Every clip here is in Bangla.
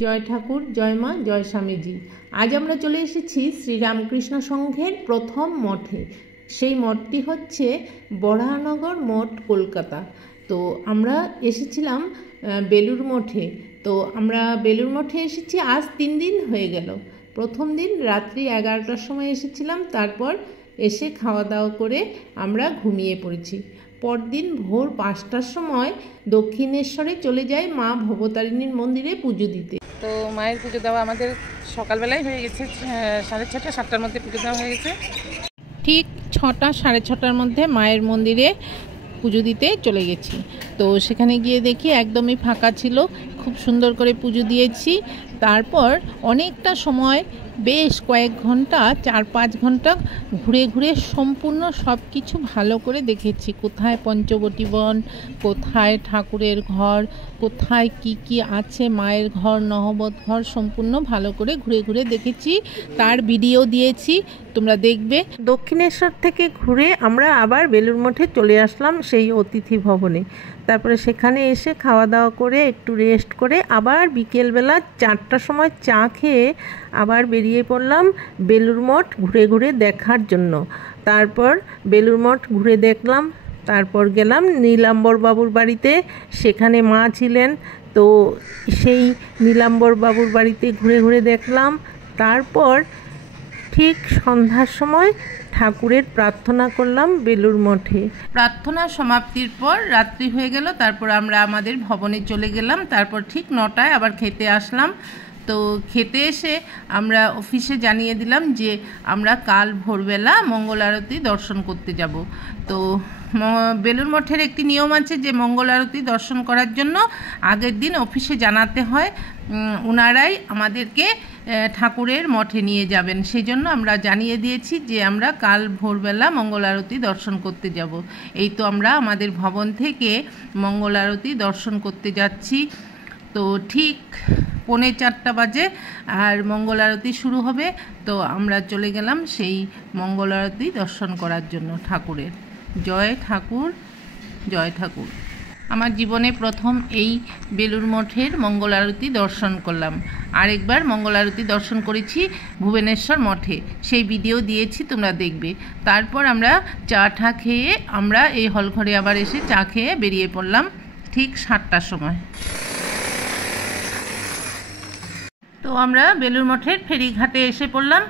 জয় ঠাকুর, জয় মা, জয় স্বামীজি। আজ আমরা চলে এসেছি শ্রীরামকৃষ্ণ সংঘের প্রথম মঠে। সেই মঠটি হচ্ছে বরাহনগর মঠ, কলকাতা। তো আমরা এসেছিলাম বেলুড় মঠে। তো আমরা বেলুড় মঠে এসেছি আজ 3 দিন হয়ে গেল। প্রথম দিন রাত্রি 11টার সময় এসেছিলাম, তারপর এসে খাওয়া দাওয়া করে আমরা ঘুমিয়ে পড়েছি। পরদিন ভোর 5টার সময় দক্ষিণেশ্বরে চলে যাই মা ভবতারিণীর মন্দিরে পুজো দিতে। তো মায়ের পুজো দেওয়া আমাদের সকালবেলায় হয়ে গেছে, 6:30 7টার মধ্যে পুজো দেওয়া হয়ে গেছে। ঠিক 6টা 6:30টার মধ্যে মায়ের মন্দিরে পুজো দিতে চলে গেছি। তো সেখানে গিয়ে দেখি একদমই ফাঁকা ছিল, খুব সুন্দর করে পুজো দিয়েছি। তারপর অনেকটা সময়, বেশ কয়েক ঘন্টা, 4-5 ঘন্টা ঘুরে ঘুরে সম্পূর্ণ সব কিছু ভালো করে দেখেছি। কোথায় পঞ্চবটী বন, কোথায় ঠাকুরের ঘর, কোথায় কি কি আছে, মায়ের ঘর, নহবত ঘর, সম্পূর্ণ ভালো করে ঘুরে ঘুরে দেখেছি। তার ভিডিও দিয়েছি, তোমরা দেখবে। দক্ষিণেশ্বর থেকে ঘুরে আমরা আবার বেলুড় মঠে চলে আসলাম, সেই অতিথি ভবনে। তারপরে সেখানে এসে খাওয়া দাওয়া করে একটু রেস্ট করে আবার বিকেলবেলা 4টার সময় চা খেয়ে আবার বেরিয়ে পড়লাম বেলুড় মঠ ঘুরে ঘুরে দেখার জন্য। তারপর বেলুড় মঠ ঘুরে দেখলাম, তারপর গেলাম নীলাম্বর বাবুর বাড়িতে। সেখানে মা ছিলেন, তো সেই নীলাম্বর বাবুর বাড়িতে ঘুরে ঘুরে দেখলাম। তারপর ঠিক সন্ধ্যার সময় ঠাকুরের প্রার্থনা করলাম বেলুড় মঠে। প্রার্থনা সমাপ্তির পর রাত্রি হয়ে গেল। তারপর আমরা আমাদের ভবনে চলে গেলাম। তারপর ঠিক 9টায় আবার খেতে আসলাম। তো খেতে এসে আমরা অফিসে জানিয়ে দিলাম যে আমরা কাল ভোরবেলা মঙ্গল আরতি দর্শন করতে যাব। তো বেলুড় মঠের একটি নিয়ম আছে যে মঙ্গল আরতি দর্শন করার জন্য আগের দিন অফিসে জানাতে হয়, ওনারাই আমাদেরকে ঠাকুরের মঠে নিয়ে যাবেন। সেই জন্য আমরা জানিয়ে দিয়েছি যে আমরা কাল ভোরবেলা মঙ্গল আরতি দর্শন করতে যাব। এই তো আমরা আমাদের ভবন থেকে মঙ্গল আরতি দর্শন করতে যাচ্ছি। তো ঠিক 3:45 বাজে আর মঙ্গল আরতি শুরু হবে। তো আমরা চলে গেলাম সেই মঙ্গল আরতি দর্শন করার জন্য ঠাকুরের। জয় ঠাকুর, জয় ঠাকুর। আমার জীবনে প্রথম এই বেলুড় মঠের মঙ্গল আরতি দর্শন করলাম। আরেকবার মঙ্গল আরতি দর্শন করেছি ভুবনেশ্বর মঠে, সেই ভিডিও দিয়েছি, তোমরা দেখবে। তারপর আমরা চা ঠা খেয়ে আমরা এই হলঘরে আবার এসে চা খেয়ে বেরিয়ে পড়লাম ঠিক 7টার সময়। তো আমরা বেলুড় মঠের ফেরিঘাটে এসে পড়লাম।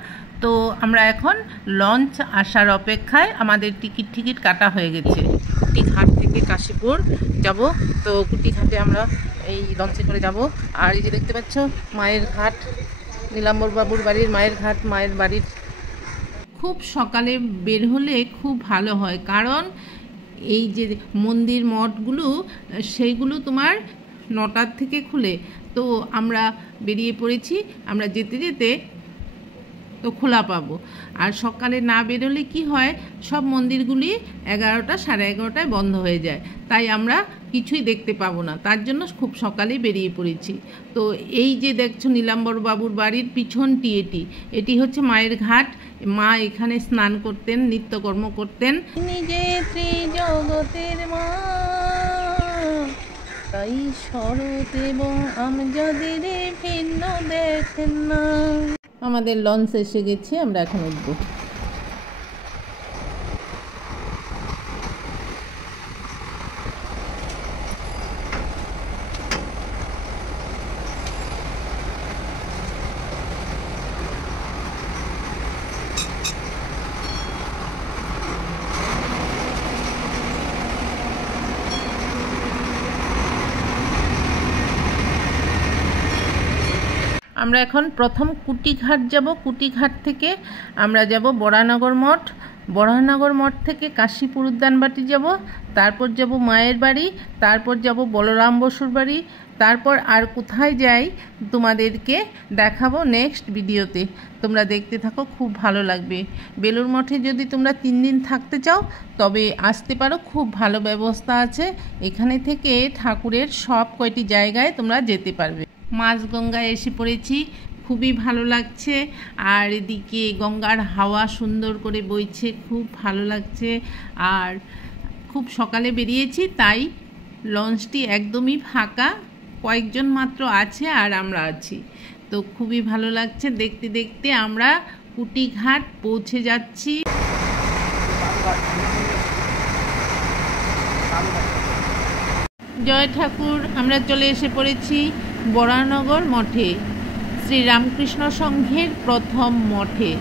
তো আমরা এখন লঞ্চ আসার অপেক্ষায়, আমাদের টিকিট কাটা হয়ে গেছে। কুটিঘাট থেকে কাশীপুর যাব। তো কুটিঘাটে আমরা এই লঞ্চে করে যাব। আর এই যে দেখতে পাচ্ছ মায়ের ঘাট, নীলাম্বর বাবুর বাড়ির মায়ের ঘাট, মায়ের বাড়ির। খুব সকালে বের হলে খুব ভালো হয়, কারণ এই যে মন্দির মঠগুলো সেইগুলো তোমার 9টার থেকে খুলে। তো আমরা বেরিয়ে পড়েছি, আমরা যেতে যেতে তো খোলা পাবো। আর সকালে না বেরোলে কি হয়, সব মন্দিরগুলি 11টা 11:30টায় বন্ধ হয়ে যায়, তাই আমরা কিছুই দেখতে পাবো না। তার জন্য খুব সকালেই বেরিয়ে পড়েছি। তো এই যে দেখছো নীলাম্বর বাবুর বাড়ির পিছনটি, এটি হচ্ছে মায়ের ঘাট। মা এখানে স্নান করতেন, নিত্যকর্ম করতেন। নিজে ত্রিজগতের মা, তাই শরৎ এবং আমজাদের ভিন্ন দেখেন না। আমাদের লঞ্চ এসে গেছে, আমরা এখন উঠবো। আমরা এখন প্রথম কুটিঘাট যাব। কুটিঘাট থেকে আমরা যাব বরাহনগর মঠ। বরাহনগর মঠ থেকে কাশীপুর উদ্যানবাটি যাব। তারপর যাব মায়ের বাড়ি, তারপর যাব বলরাম বসুর বাড়ি। তারপর আর কোথায় যাই তোমাদেরকে দেখাবো নেক্সট ভিডিওতে। তোমরা দেখতে থাকো, খুব ভালো লাগবে। বেলুড় মঠে যদি তোমরা 3 দিন থাকতে চাও তবে আসতে পারো, খুব ভালো ব্যবস্থা আছে। এখানে থেকে ঠাকুরের সব কয়টি জায়গায় তোমরা যেতে পারবে। মাঝগঙ্গায় এসে পড়েছি, খুবই ভালো লাগছে। আর এদিকে গঙ্গার হাওয়া সুন্দর করে বইছে, খুব ভালো লাগছে। আর খুব সকালে বেরিয়েছি, তাই লঞ্চটি একদমই ফাঁকা, কয়েকজন মাত্র আছে আর আমরা আছি। তো খুবই ভালো লাগছে দেখতে দেখতে আমরা কুটিঘাট পৌঁছে যাচ্ছি। জয় ঠাকুর, আমরা চলে এসে পড়েছি বরানগর মঠে, শ্রীরামকৃষ্ণ সংঘের প্রথম মঠে।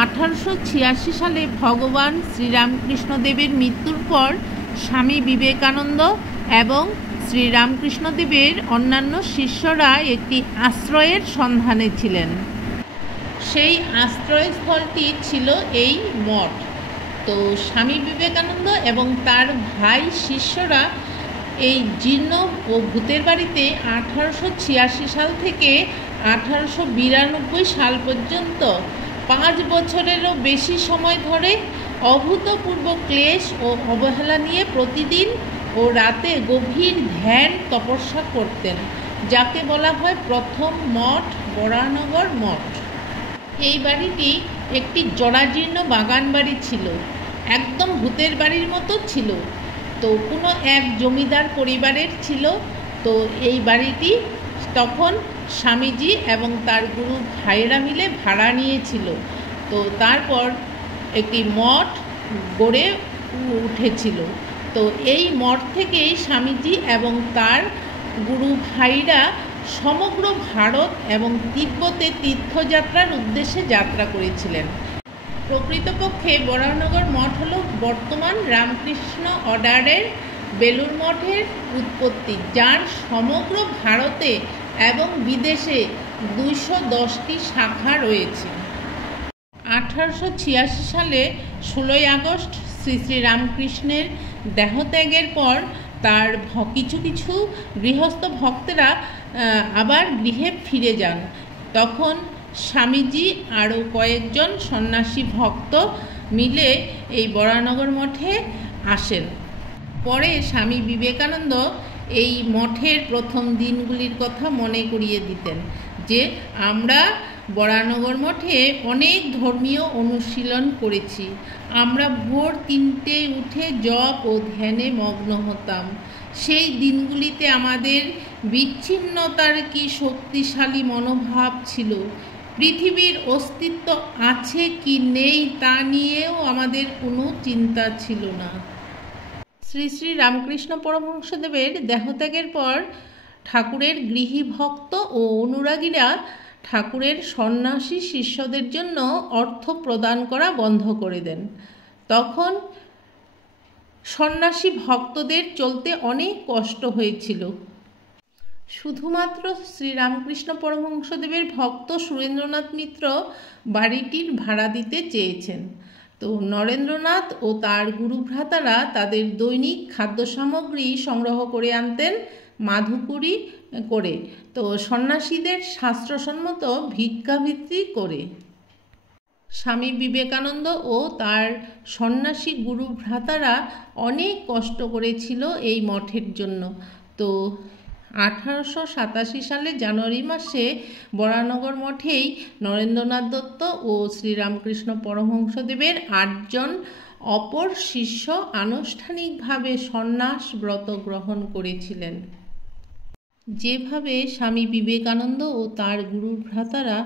1886 সালে ভগবান শ্রীরামকৃষ্ণদেবের মৃত্যুর পর স্বামী বিবেকানন্দ এবং শ্রীরামকৃষ্ণদেবের অন্যান্য শিষ্যরা একটি আশ্রয়ের সন্ধানে ছিলেন। সেই আশ্রয়স্থলটি ছিল এই মঠ। তো স্বামী বিবেকানন্দ এবং তার ভাই শিষ্যরা এই জীর্ণ ও ভূতের বাড়িতে 1886 সাল থেকে 1892 সাল পর্যন্ত 5 বছরেরও বেশি সময় ধরে অভূতপূর্ব ক্লেশ ও অবহেলা নিয়ে প্রতিদিন ও রাতে গভীর ধ্যান তপস্যা করতেন, যাকে বলা হয় প্রথম মঠ বরানগর মঠ। এই বাড়িটি একটি জরাজীর্ণ বাগান বাড়ি ছিল, একদম ভূতের বাড়ির মতো ছিল। তো কোনো এক জমিদার পরিবারের ছিল। তো এই বাড়িটি তখন স্বামীজি এবং তার গুরু ভাইয়েরা মিলে ভাড়া নিয়েছিল। তো তারপর একটি মঠ গড়ে উঠেছিল। তো এই মঠ থেকেই স্বামীজি এবং তার গুরু ভাইরা সমগ্র ভারত এবং তিব্বতে তীর্থযাত্রার উদ্দেশ্যে যাত্রা করেছিলেন। প্রকৃতপক্ষে বরানগর মঠ হল বর্তমান রামকৃষ্ণ অর্ডারের বেলুড় মঠের উৎপত্তি, যার সমগ্র ভারতে এবং বিদেশে 210টি শাখা রয়েছে। 1886 সালে 16 আগস্ট শ্রী শ্রী রামকৃষ্ণের দেহত্যাগের পর তার কিছু কিছু গৃহস্থ ভক্তেরা আবার গৃহে ফিরে যান। তখন স্বামীজি আরও কয়েকজন সন্ন্যাসী ভক্ত মিলে এই বরানগর মঠে আসেন। পরে স্বামী বিবেকানন্দ এই মঠের প্রথম দিনগুলির কথা মনে করিয়ে দিতেন যে আমরা বরানগর মঠে অনেক ধর্মীয় অনুশীলন করেছি। আমরা ভোর 3টে উঠে জপ ও ধ্যানে মগ্ন হতাম। সেই দিনগুলিতে আমাদের বিচ্ছিন্নতার কি শক্তিশালী মনোভাব ছিল। পৃথিবীর অস্তিত্ব আছে কি নেই তা নিয়েও আমাদের কোনো চিন্তা ছিল না। শ্রী শ্রী রামকৃষ্ণ পরমহংসদেবের দেহত্যাগের পর ঠাকুরের গৃহী ভক্ত ও অনুরাগীরা ঠাকুরের সন্ন্যাসী শিষ্যদের জন্য অর্থ প্রদান করা বন্ধ করে দেন। তখন সন্ন্যাসী ভক্তদের চলতে অনেক কষ্ট হয়েছিল। শুধুমাত্র শ্রীরামকৃষ্ণ পরমহংসদেবের ভক্ত সুরেন্দ্রনাথ মিত্র বাড়িটির ভাড়া দিতে চেয়েছেন। তো নরেন্দ্রনাথ ও তার গুরুভ্রাতারা তাদের দৈনিক খাদ্য সামগ্রী সংগ্রহ করে আনতেন মাধুকরী করে, তো সন্ন্যাসীদের শাস্ত্রসম্মত ভিক্ষাবৃত্তি করে। স্বামী বিবেকানন্দ ও তার সন্ন্যাসী গুরুভ্রাতারা অনেক কষ্ট করেছিল এই মঠের জন্য। তো 1887 সালে জানুয়ারি মাসে বরানগর মঠেই নরেন্দ্রনাথ দত্ত ও শ্রীরামকৃষ্ণ পরমহংসদেবের 8 জন অপর শিষ্য আনুষ্ঠানিকভাবে সন্ন্যাস ব্রত গ্রহণ করেছিলেন। যেভাবে স্বামী বিবেকানন্দ ও তার গুরুভ্রাতারা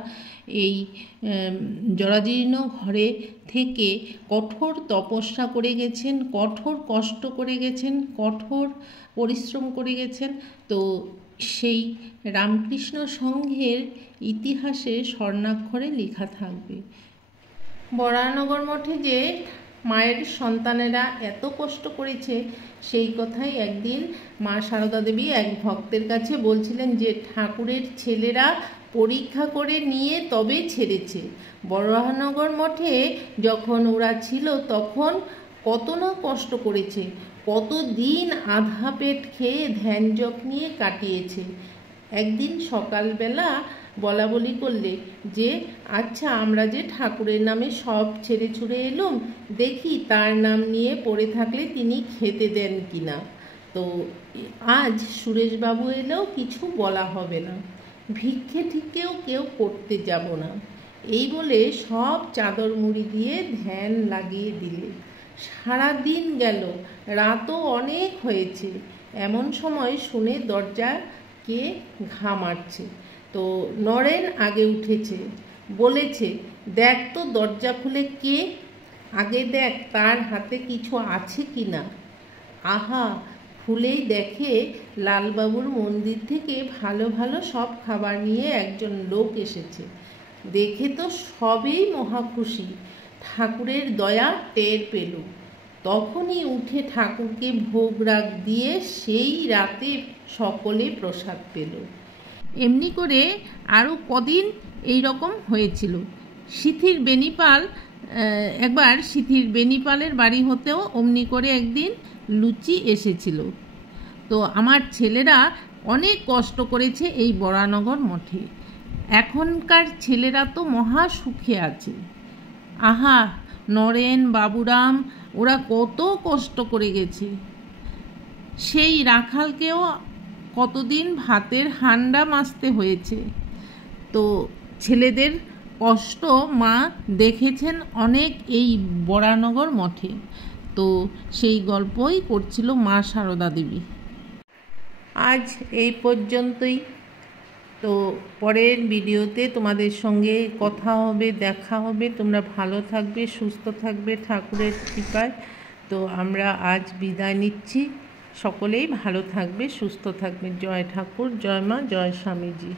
এই জরাজীর্ণ ঘরে থেকে কঠোর তপস্যা করে গেছেন, কঠোর কষ্ট করে গেছেন, কঠোর পরিশ্রম করে গেছেন, তো সেই রামকৃষ্ণ সংঘের ইতিহাসে স্বর্ণাক্ষরে লেখা থাকবে। বরানগর মঠে যে মায়ের সন্তানেরা এত কষ্ট করেছে সেই কথাই একদিন মা সারদা দেবী এক ভক্তের কাছে বলছিলেন যে ঠাকুরের ছেলেরা পরীক্ষা করে নিয়ে তবে ছেড়েছে। বরানগর মঠে যখন ওরা ছিল তখন কত না কষ্ট করেছে, কত দিন আধা পেট খেয়ে ধ্যান জপ নিয়ে কাটিয়েছে। একদিন সকালবেলা বলা বলি করলে যে আচ্ছা আমরা যে ঠাকুরের নামে সব ছেড়ে ছুড়ে এলুম, দেখি তার নাম নিয়ে পড়ে থাকলে তিনি খেতে দেন কিনা। তো আজ সুরেশবাবু এলেও কিছু বলা হবে না, ভিক্ষে ঠিকেও কেউ করতে যাব না, এই বলে সব চাদর মুড়ি দিয়ে ধ্যান লাগিয়ে দিলে। সারা দিন গেল, রাতও অনেক হয়েছে। এমন সময় শুনে দরজা কে ঘা মারছে। তো নরেন আগে উঠেছে, বলেছে, দেখ তো দরজা খুলে কে, আগে দেখ তার হাতে কিছু আছে কি না। আহা, খুলেই দেখে লালবাবুর মন্দির থেকে ভালো ভালো সব খাবার নিয়ে একজন লোক এসেছে। দেখে তো সবেই মহা খুশি, ঠাকুরের দয়া টের পেল। তখনই উঠে ঠাকুরকে ভোগ রাগ দিয়ে সেই রাতে সকলে প্রসাদ পেল। এমনি করে আরও কদিন এই রকম হয়েছিল। সিথির বেনিপাল একবার সিথির বেনিপালের বাড়ি হতেও অমনি করে একদিন লুচি এসেছিল। তো আমার ছেলেরা অনেক কষ্ট করেছে এই বরানগর মঠে। এখনকার ছেলেরা তো মহা সুখে আছে। আহা, নরেন, বাবুরাম ওরা কত কষ্ট করে গেছে। সেই রাখালকেও কতদিন ভাতের হান্ডা মাজতে হয়েছে। তো ছেলেদের কষ্ট মা দেখেছেন অনেক এই বরানগর মঠে। তো সেই গল্পই করছিল মা সারদা দেবী। আজ এই পর্যন্তই। তো পরের ভিডিওতে তোমাদের সঙ্গে কথা হবে, দেখা হবে। তোমরা ভালো থাকবে, সুস্থ থাকবে ঠাকুরের কৃপায়। তো আমরা আজ বিদায় নিচ্ছি। সকলেই ভালো থাকবে, সুস্থ থাকবে। জয় ঠাকুর, জয় মা, জয় স্বামীজি।